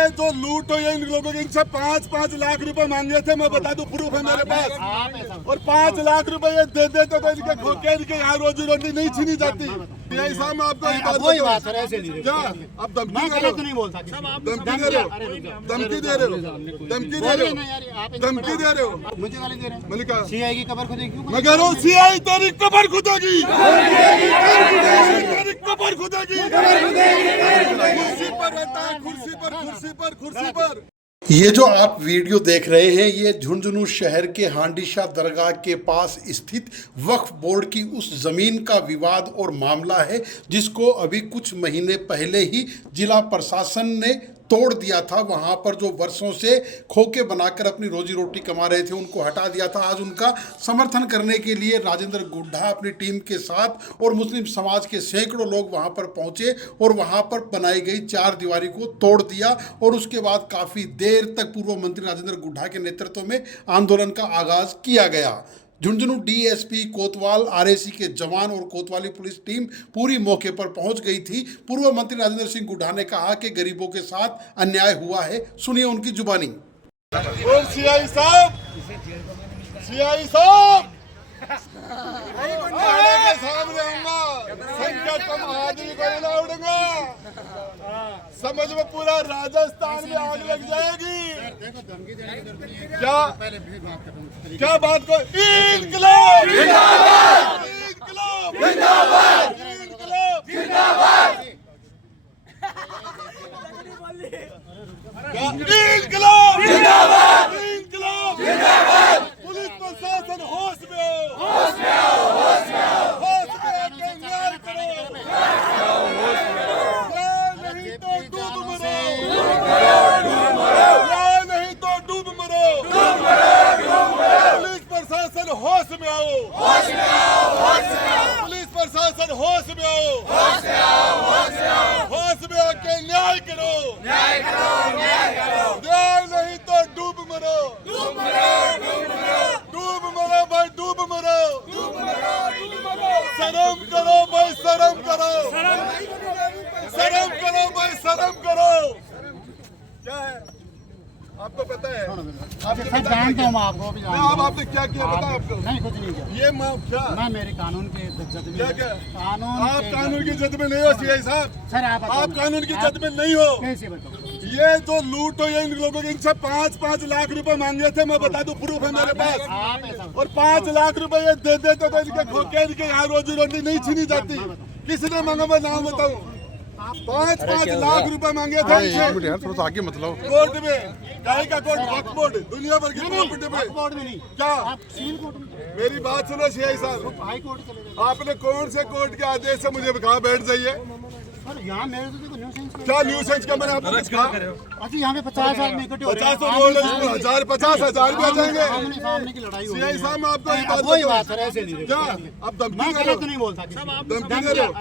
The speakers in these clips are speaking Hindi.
ये जो लूट हुई है इन लोगों के, इनसे 5-5 लाख रुपए मांगे थे, मैं बता दूं, प्रूफ है मेरे पास। और 5 लाख रुपए ये दे देते तो इनके खोके इनके यहाँ रोजी रोटी नहीं छीनी जाती। यही साहब मैं आपको एक बात बताऊं, क्या आप धमकी दे रहे हो? धमकी दे रहे हो, धमकी दे रहे हो, धमकी दे रहे हो, धमकी दे रहे हो। मुझे गाली दे रहे हैं। मैंने कहा सीआई की कबर खुदेगी क्यों? मैं कह रहा हूँ सीआई तेरी कबर खुदेगी, तेरी कबर खुदेगी। कुर्सी पर रहता है, कुर्सी पर, कुर्सी पर, कुर्सी पर। ये जो आप वीडियो देख रहे हैं, ये झुंझुनू शहर के हांडीशाह दरगाह के पास स्थित वक्फ बोर्ड की उस ज़मीन का विवाद और मामला है, जिसको अभी कुछ महीने पहले ही जिला प्रशासन ने तोड़ दिया था। वहाँ पर जो वर्षों से खोखे बनाकर अपनी रोजी रोटी कमा रहे थे, उनको हटा दिया था। आज उनका समर्थन करने के लिए राजेंद्र गुड्ढा अपनी टीम के साथ और मुस्लिम समाज के सैकड़ों लोग वहाँ पर पहुँचे और वहाँ पर बनाई गई 4 दीवारी को तोड़ दिया। और उसके बाद काफ़ी देर तक पूर्व मंत्री राजेंद्र गुड्ढा के नेतृत्व में आंदोलन का आगाज़ किया गया। झुंझुनू डीएसपी कोतवाल, आरएसी के जवान और कोतवाली पुलिस टीम पूरी मौके पर पहुंच गई थी। पूर्व मंत्री राजेंद्र सिंह गुड्ढा ने कहा कि गरीबों के साथ अन्याय हुआ है। सुनिए उनकी जुबानी। और सीआई साहब, सीआई साहब के सामने आऊंगा, संख्या कम आदमी को ना उड़ूंगा, समझ में पूरा राजस्थान में आग लग जाएगी। क्या क्या बात को? इनकलाब जिंदाबाद, इनकलाब जिंदाबाद, इनकलाब जिंदाबाद, इनकलाब जिंदाबाद, इनकलाब जिंदाबाद। पुलिस प्रशासन होश में हो, होश में आओ, होश में आओ, होश में आके न्याय करो, नहीं तो डूब मरो, डूब मरो, नहीं तो डूब मरो, डूब मरो, डूब मरो। पुलिस प्रशासन होश में आओ, होश में आओ, होश में आओ। पुलिस प्रशासन होश में आओ, होश में आओ, होश में आओ। होश में आके न्याय करो, न्याय करो, न्याय करो। न्याय नहीं तो डूब मरो, डूब मरो, डूब मरो, डूब मरो भाई, डूब मरो, डूब मरो, डूब मरो। शर्म करो भाई, शर्म करो, शर्म करो भाई, शर्म करो। क्या है आपको पता है? आपको जानता हूँ मैं, आपको भी जानता हूँ। अब आपने क्या किया पता है आपको? नहीं, कुछ नहीं किया। ये क्या मैं मेरे कानून की इज्जत में, क्या क्या कानून, आप कानून की इज्जत में नहीं हो सीआई साहब। सर आप कानून की इज्जत में नहीं हो। कैसे बताओ? ये जो लूट हुई है इन लोगों के, इनसे 5-5 लाख रुपए मांगे थे, मैं बता दूं, प्रूफ है मेरे पास। और 5 लाख रुपए ये दे देते तो इनके खोके इनके यहाँ रोजी रोटी नहीं छीनी जाती। किसने मांगा मैं नाम बताऊं? 5-5 लाख रुपए मांगे थे इनसे। थोड़ा सा आगे मतलब कोर्ट में, काहे का कोर्ट? वक्फ बोर्ड, दुनिया भर की प्रॉपर्टी पे। कोर्ट में नहीं, क्या? सिविल कोर्ट में। मेरी बात सुनो सीआई साहब, हाई कोर्ट चले गए। आपने कौन से कोर्ट के आदेश से मुझे कहा बैठ जाइए? सर यहाँ मेरे तो देखो न्यूसेंस क्या न्यूसेंस का मैंने आपको कुछ कहा? अच्छा यहाँ पे 50 आदमी इकट्ठे हो रहे हैं। 50 तो बोल रहे, 1000 50,000 भी आ जाएंगे। सामने सामने की लड़ाई हो रही सीआई है। साहब मैं आपको एक बात वही बताऊं। बात सर, ऐसे नहीं। क्या आप धमकी मैं दे रहे गलत हो? नहीं बोल सकता। धमकी दे रहे हो,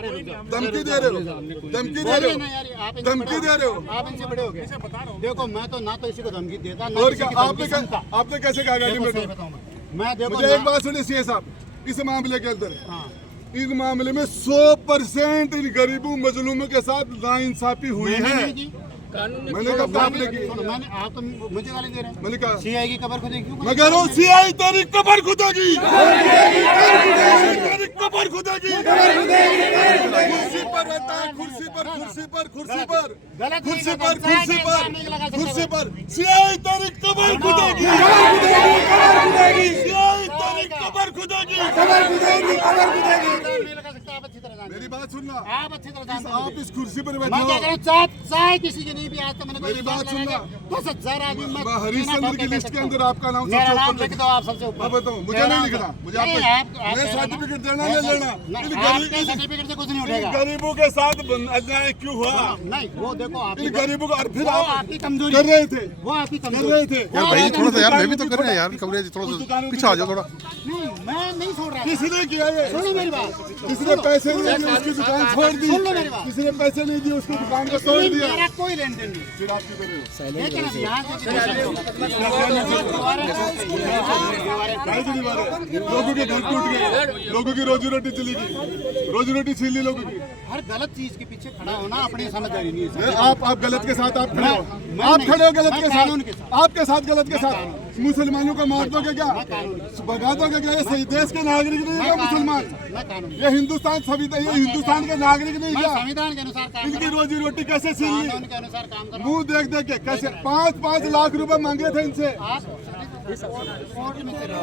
धमकी दे रहे हो, धमकी दे रहे हो, धमकी दे रहे हो। आप इनसे बड़े हो गए। देखो मैं तो ना तो इसी को धमकी देता ना और किसी क्या की धमकी सुनता। आपने कैसे कहा गाड़ी में? देखो, सही बताऊं मैं देखो मुझे एक बात सुनिए सीआई साहब, इस मामले के अंदर, हाँ, इस मामले में 100% इन गरीबों मजलूमों के साथ नाइंसाफी हुई है। मैंने कब आपने की? मैंने आप तो मुझे गाली दे रहे हैं। मैंने कहा सीआई की कबर खुदेगी क्यों? मैं कह रहा हूँ सीआई तेरी कबर खुदेगी, तेरी कबर खुदेगी। कुर्सी पर रहता है, कुर्सी पर, कुर्सी पर, कुर्सी पर, कुर्सी पर, कुर्सी पर, कुर्सी पर। सीआई तेरी कबर खुदेगी, सीआई तेरी कबर खुदेगी, कबर खुदेगी, कबर खुदेगी। आप अच्छी तरह जानते मेरी बात सुनना, हैं। आप अच्छी तरह जानते हैं। आप इस कुर्सी पर मैं बैठे क्या हो। करूं? चाहे किसी की नहीं भी आज तक मैंने मेरी बात सुनना। 10,000 आदमी मैं हरिश्चंद्र की लिस्ट के अंदर आपका नाम मेरा सबसे नाम ऊपर लिख दो आप सबसे ऊपर। मैं बताऊं, मुझे नहीं लिखना, मुझे नहीं, आपको मैं सर्टिफिकेट देना या लेना? आपके सर्टिफिकेट से कुछ नहीं इन उठेगा। गरीबों के साथ अन्याय क्यों हुआ? नहीं वो देखो आप इन गरीबों को, और फिर वो आप आपकी कमजोरी कर रहे थे, वो आपकी कर कमजोरी रहे थे। यार भाई थोड़ा सा, यार मैं भी तो कर रहे हैं यार, कवरेज थोड़ा सा पीछे आ जाओ थोड़ा। नहीं मैं नहीं छोड़ रहा। किसने किया ये? सुनो मेरी बात। किसने पैसे दिए? उसकी दुकान छोड़ दी, सुन लो मेरी बात। किसी ने पैसे नहीं दिए, उसकी दुकान को तोड़ दिया, मेरा कोई लेन देन नहीं। फिर आप क्यों कर रहे हो? लेकिन अब यहाँ लोगों के घर टूट गए, लोगों की रोजी रोटी चली गई, रोजी रोटी छीन ली लोगों की। हर गलत चीज के पीछे खड़ा होना अपनी समझदारी नहीं है। आप गलत के साथ आप खड़े हो, मैं आप नहीं, खड़े हो गलत मैं के कानून के साथ, साथ। आपके साथ गलत के साथ। मुसलमानों को मार दोगे क्या, भगा दोगे क्या? ये सही देश के नागरिक नहीं है मुसलमान, मैं कानून ये हिंदुस्तान संविधान, ये हिंदुस्तान के नागरिक नहीं मैं क्या? संविधान के अनुसार काम इनकी रोजी रोटी कैसे छीन ली? कानून के अनुसार काम कर रहा मुंह देख देख के कैसे 5-5 लाख रुपए मांगे थे इनसे। हूँ। आप कोर्ट में चले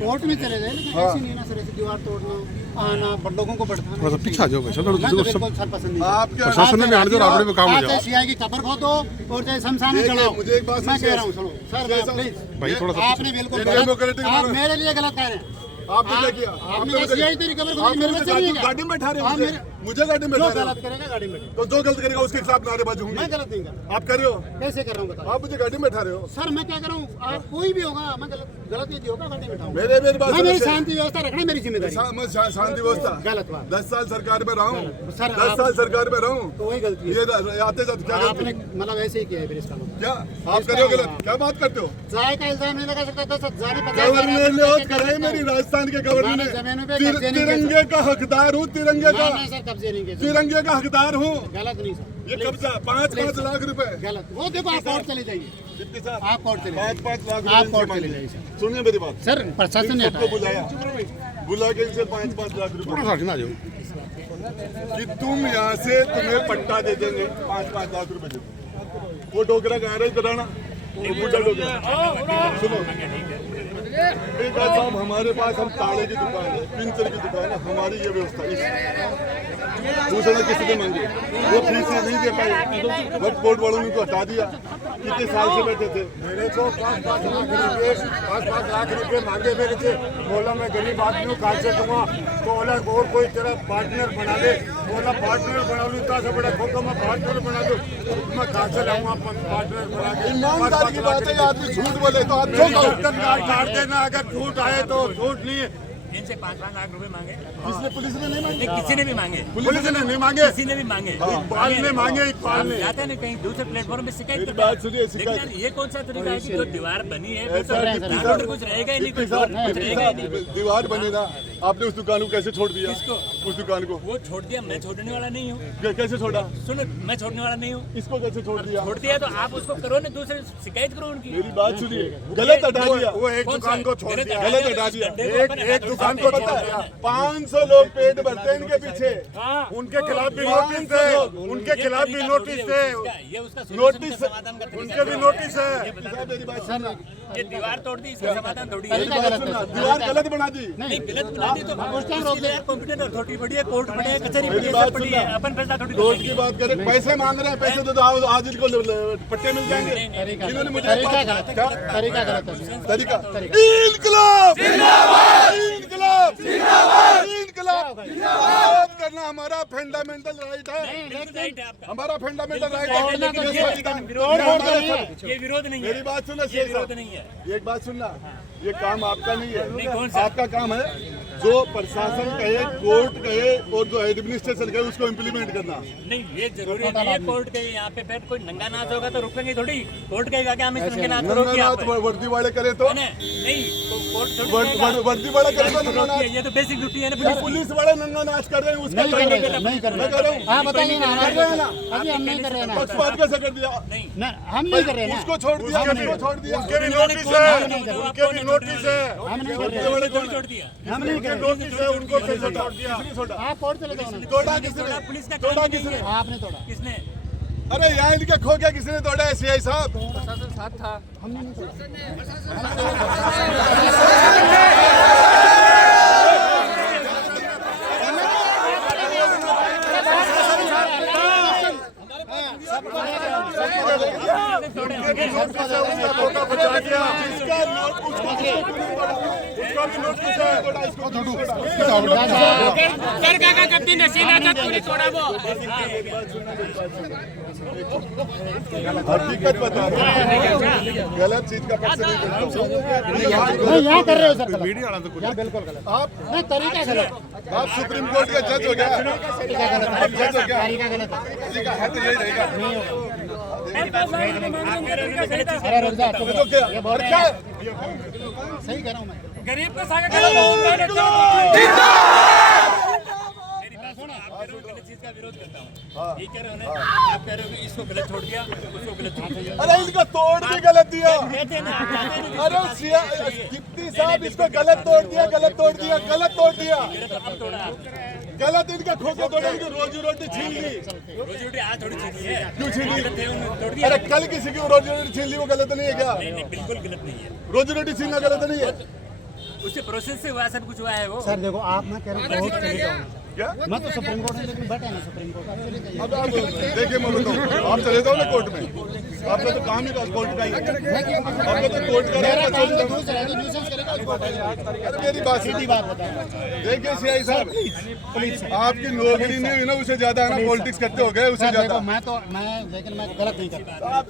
कोर्ट में चले गए, लेकिन ऐसी नहीं ना सर, ऐसी दीवार तोड़ना, आना, लोगों को भड़काना। पीछे आ जाओ भाई, मैं तो बिल्कुल सर पसंद नहीं। आपके प्रशासन में आने दो, आपने पे काम हो जाओ। चाहे सीआई की कब्र खोदो और चाहे शमशान में देखिए, चढ़ाओ। मुझे एक बात मैं समझिए। कह रहा हूँ, सुनो सर, प्लीज भाई थोड़ा सा आपने बिल्कुल ये गलत, डेमोक्रेटिक आप मानो। मेरे लिए गलत कह रहे हैं। आपने क्या किया? आपने सीआई तेरी कब्र खोदी, मेरे में चलिए क्या? गाड़ी में बैठा रहे हो हाँ, मुझे, मेरे- मुझे गाड़ी में जो बैठा रहे गलत करेगा गाड़ी में, हो। तो जो गलत करेगा उसके खिलाफ नारेबाजी होंगी। मैं गलत नहीं कर रहा। आप कर रहे हो, कैसे कर रहा हूँ बताओ? आप मुझे गाड़ी में बैठा रहे हो। सर मैं क्या कर रहा हूँ, आप कोई भी होगा, मैं गलत नहीं होगा, गाड़ी में बैठाऊंगा। मेरी बात मैं मेरी सुनिए। शांति व्यवस्था रखना मेरी जिम्मेदारी। मैं शांति व्यवस्था गलत बात। 10 साल सरकार में रहा हूँ, सर, 10 आप- साल सरकार में रहा हूँ। तो वही गलती है। ये आते जाते क्या आपने गलती? मतलब ऐसे ही किया है फिर इसका मतलब। क्या आप कर रहे हो गलत? क्या बात करते हो? चाय का इल्जाम नहीं लगा सकता, 10,000 गवर्नर ने और कराई मेरी राजस्थान के गवर्नर मैंने जमीनों पे कब्जे ने नहीं किए, तिरंगे का हकदार हूँ, तिरंगे का मैंने सर कब्जे नहीं किए सर। तिरंगे का हकदार हूँ। गलत नहीं सर, ये कब्जा 5-5 लाख रुपए गलत। वो देखो आप कोर्ट चले जाइए, कितने साथ? आप कोर्ट चले जाइए। 5-5 लाख आप रुपए कोर्ट इनसे चले मांगे। जाइए सर। सुनिए मेरी बात, सर प्रशासन ने सबको हटाया। बुला के इनसे 5-5 लाख रुपए थोड़ा सा ना जाओ। कि तुम यहाँ से तुम्हें पट्टा दे देंगे, 5-5 लाख रुपए दे दो। वो डोकरा गैरेज कराना, वो बूढ़ा डोकरा। सुनो एक बात साहब, हमारे पास हम ताड़े की दुकान है, पिंचर की दुकान है, हमारी ये व्यवस्था दूसरे किसी ने मांगी, वो फीस नहीं दे पाए, वक्त बोर्ड वालों ने उनको हटा दिया। कितने साल से बैठे थे, मेरे को 5-5 लाख रुपए मांगे मेरे से। बोला मैं गरीब आदमी हूँ, कहाँ से दूंगा? तो बोला और कोई तेरा पार्टनर बना ले। बोला पार्टनर बना लूँ, इतना से बड़ा खोखा मैं पार्टनर बना लूँ, मैं कहाँ से लाऊंगा पार्टनर बना के? ईमानदारी की बात है, ये आदमी झूठ बोले तो आप मेरी झूठ बर्तन गाड़ काट देना, अगर झूठ आए तो झूठ नहीं है। इनसे 5-5 लाख रुपए मांगे, किसने पुलिस ने नहीं मांगी? किसी ने भी मांगे, पुलिस ने नहीं मांगे, किसी ने भी मांगे। इकबाल ने मांगे, इकबाल ने। जाते हैं कहीं दूसरे प्लेटफॉर्म पे शिकायत मेरी करते हैं। बात सुनिए, लेकिन शिकायत- यार ये कौन सा तरीका है कि जो दीवार बनी है वो ऐसा तो डिप्टी दीवार साहब- पर कुछ रहेगा ही नहीं, डिप्टी कुछ साहब- कुछ रहेगा ही नहीं। दीवार बनी ना, आपने उस दुकान को कैसे छोड़ दिया? किसको? उस दुकान को वो छोड़ दिया, मैं छोड़ने वाला नहीं हूँ। कैसे छोड़ा? सुनो, मैं छोड़ने वाला नहीं हूँ। इसको कैसे छोड़ दिया? छोड़ दिया तो आप उसको करो ना, दूसरे शिकायत करो उनकी। मेरी बात सुनिए, गलत हटा दिया, वो एक कौन सा? दुकान को छोड़ मेरे दिया। तो गलत आगे हटा इस दिया। गड्ढे को अपन एक दुकान को हटा छोड़ दिया। दिया। 500 लोग पेट भरते हैं इनके पीछे। उनके खिलाफ भी नोटिस है, उनके ये खिलाफ भी तरीका नोटिस थोड़ी है, उसका, ये उसका नोटिस- नोटिस समाधान का तरीका उनके भी नोटिस है। मेरी बात सुनना, ये दीवार तोड़ दी, इसका समाधान थोड़ी है। मेरी बात सुनना, दीवार गलत बना दी। नहीं, गलत बना दी तो उसके लिए कॉम्पिटेंट अथॉरिटी बड़ी है, कोर्ट बड़ी है, कचहरी मेरी बड़ी है, बात सब बड़ी है। सुनना। अपन फैसला थोड़ी कोर्ट करेंगे। की बात करें, पैसे मांग रहे हैं, पैसे दे दो, आज इनको पट्टे मिल जाएंगे। इन्होंने मुझे तरीका गलत है, तरीका गलत है। तरीका इनकलाब इनकलाब इनकलाब विरोध करना हमारा फंडामेंटल राइट है, बिल्कुल राइट है आपका। हमारा फंडामेंटल राइट बिल्कुल है। राइट है, ये लेकिन संविधान- विरोध ये हमारा नहीं है, संविधान- ये विरोध नहीं है। मेरी बात सुनो ये शेर विरोध साहब, नहीं है। एक बात सुनना, ये काम आपका नहीं नहीं, है। कौन सा? आपका काम है जो प्रशासन कहे, कोर्ट कहे और जो एडमिनिस्ट्रेशन कहे उसको इम्प्लीमेंट करना। नहीं, ये जरूरी नहीं है कोर्ट के यहाँ पे फिर कोई नंगा नाच होगा तो रुकेंगे थोड़ी। कोर्ट कहेगा कि हम इस नंगे नाच को रोकिए आप। नंगा नाच वर्दी वाले करे तो, नहीं, तो कोर्ट थोड़ी कहेगा। वर्दी वाले करे तो नंगा नाच। ये तो बेसिक ड्यूटी है ना जो पुलिस की। पुलिस वाले नंगा नाच कर रहे हैं उसका नहीं कर रहे हैं, नहीं कर मैं कह रहा हूँ, हाँ बताइए ना, कर रहे हैं ना, अभी हम नहीं कर रहे हैं ना। पक्षपात कैसे कर दिया? नहीं, ना, हम नहीं कर रहे हैं ना। उसको छोड़ दिया, उसको छोड़ दिया। उनके भी नोटिस है, उनके भी नोटिस है, हम नहीं कर रहे वर्दी वाले थोड़ी कौन छोड़ है? दिया। हम नहीं कर रहे। नोटिस है, उनको कैसे छोड़ दिया? किसने छोड़ा? आप कोर्ट चले जाओ ना। तोड़ा किसने? पुलिस का तोड़ा काम नहीं किसने? है। आपने तोड़ा। किसने? अरे यहाँ इनके खो गया, किसने तोड़ा है? सीआई साहब, हमने नहीं तोड़ा। उसका धोखा बचा दिया, इसका नोट उसका भी नोटिस है। सर काका कभी नशे ना था पूरी छोड़ा वो हकीकत बता रहा हूं, गलत चीज का पक्ष नहीं करता हूं। नहीं यहाँ कर रहे हो सर गलत। यहाँ बिल्कुल गलत। आप नहीं तरीका गलत। आप सुप्रीम कोर्ट का जज हो गया, तरीका गलत है। आप जज हो गया, तरीका गलत है। किसी का हक यही रहेगा। अरे रुक जा, चुप तो रहो। क्या ये बहुत और क्या सही कह रहा हूँ मैं। गरीब का सागा गलत चीज का विरोध करता हूँ। ये कह रहे हो ना, आप कह रहे हो कि इसको गलत छोड़ दिया, उसको गलत छोड़ दिया। अरे इनका तोड़ भी गलत दिया। कहते हैं ना, अरे डिप्टी साहब इसको गलत तोड़ दिया, गलत तोड़ दिया, गलत तोड़ दिया, अब तोड़ा गलत इनका खोखे तोड़ा, इनकी रोजी रोटी छीन ली। रोजी रोटी आज थोड़ी छीनी है, क्यों छीन ली? गलत थे उन्होंने तोड़ दिया। अरे कल किसी की रोजी रोटी छीन ली, वो गलत नहीं है क्या? नहीं, बिल्कुल गलत नहीं है, रोजी रोटी छीनना गलत नहीं है उससे प्रोसेस से हुआ, सब कुछ हुआ है वो। सर देखो आप मैं कह रहा हूँ बहुत चले जाओ। क्या? मैं तो सुप्रीम कोर्ट में लेकिन बैठे ना सुप्रीम कोर्ट आप चले जाइए। अब आप देखिए, मैं बताऊँ, आप चले जाओ ना कोर्ट में, आपका तो काम ही कोर्ट का ही है। आपका तो कोर्ट का मेरा है, काम तो दूसरा है, न्यूसेंस करेगा उसको बताइए। अरे मेरी बात सीधी सुनिए। बात बताओ। देखिए सीआई साहब, आपकी नौकरी नहीं हुई ना, उससे ज्यादा है ना, पॉलिटिक्स करते हो गए उससे सर ज्यादा। देखो मैं लेकिन मैं गलत नहीं करता।